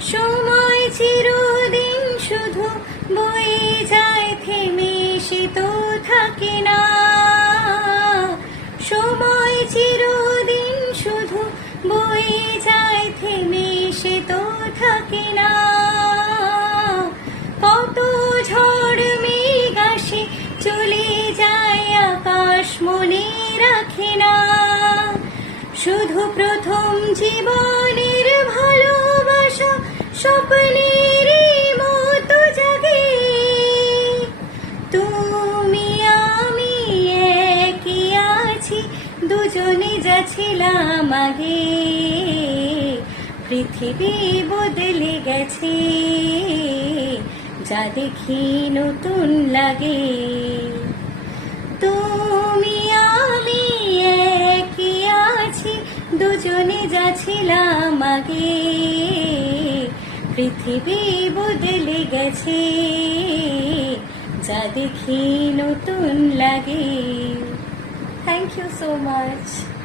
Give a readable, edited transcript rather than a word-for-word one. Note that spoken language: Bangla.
সময় চিরদিন শুধু বয়ে যায়, থেমে সে তো থাকে না। সময় চিরদিন শুধু বয়ে যায়, থেমে সে তো থাকে না। কত ঝড় মেঘ আসে চলে যায়, আকাশ মনে রাখে না। শুধু প্রথম জীবনের ভালোবাসা স্বপ্নের মতো জাগে। তুমি আমি একই আছি, দুজনে যাচ্ছিলাম আগে। পৃথিবী বদলে গেছে, যা দেখি নতুন লাগে। তুমি আমি একই আছি, দুজনে যাচ্ছিলাম আগে। পৃথিবী বদলে গেছে, যা দেখি নতুন লাগে। Thank you so much.